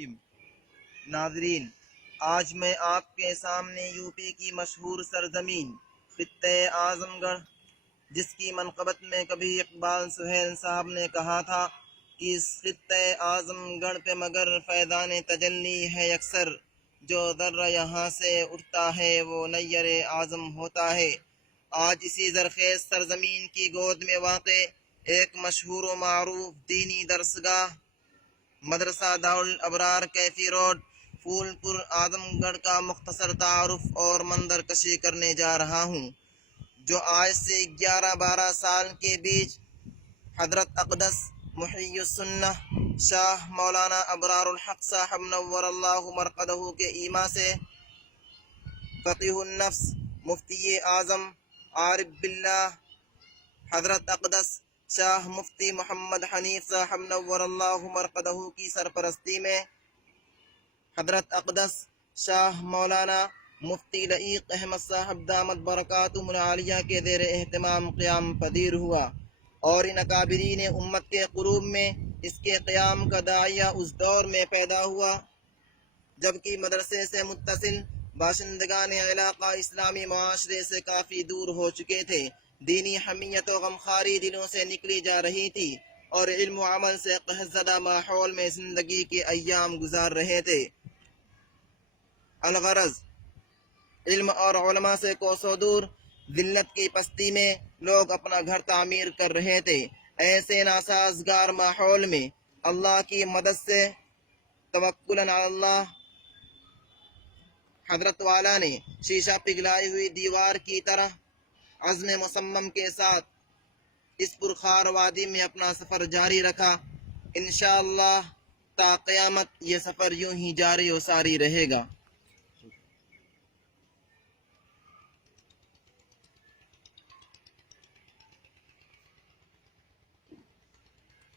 الرحیم۔ ناظرین، آج میں آپ کے سامنے یو پی کی مشہور سرزمین خطہ اعظم گڑھ، جس کی منقبت میں کبھی اقبال سہیل صاحب نے کہا تھا کہ اس خطہ اعظم گڑھ پہ مگر فیضان تجلی ہے یکسر، جو ذرہ یہاں سے اٹھتا ہے وہ نیر اعظم ہوتا ہے۔ آج اسی زرخیز سرزمین کی گود میں واقع ایک مشہور و معروف دینی درسگاہ مدرسہ دارالابرار کیفی روڈ پھول پور اعظم گڑھ کا مختصر تعارف اور منظر کشی کرنے جا رہا ہوں، جو آج سے 11-12 سال کے بیچ حضرت اقدس محی السنہ شاہ مولانا ابرار الحق صاحب نور اللہ مرقدہ کے ایما سے فقیہ النفس مفتی اعظم عارف باللہ حضرت اقدس شاہ مفتی محمد حنیف صاحب نور اللہ مرقدہ کی سرپرستی میں حضرت اقدس شاہ مولانا مفتی لعیق احمد صاحب دامت برکاتہم العالیہ کے زیر اہتمام قیام پذیر ہوا، اور ان اکابرین امت کے قلوب میں اس کے قیام کا داعیہ اس دور میں پیدا ہوا جبکہ مدرسے سے متصل باشندگان علاقہ اسلامی معاشرے سے کافی دور ہو چکے تھے، دینی حمیت و غمخواری دلوں سے نکلی جا رہی تھی، اور علم و عمل سے قحط زدہ ماحول میں زندگی کے ایام گزار رہے تھے۔ الغرض، علم اور علماء سے کوسوں دور ذلت کی پستی میں لوگ اپنا گھر تعمیر کر رہے تھے۔ ایسے ناسازگار ماحول میں اللہ کی مدد سے توکلاً علی اللہ حضرت والا نے شیشہ پگھلائی ہوئی دیوار کی طرح عزم مصمم کے ساتھ اس پرخار وادی میں اپنا سفر جاری رکھا۔ انشاءاللہ تا قیامت یہ سفر یوں ہی جاری و ساری رہے گا۔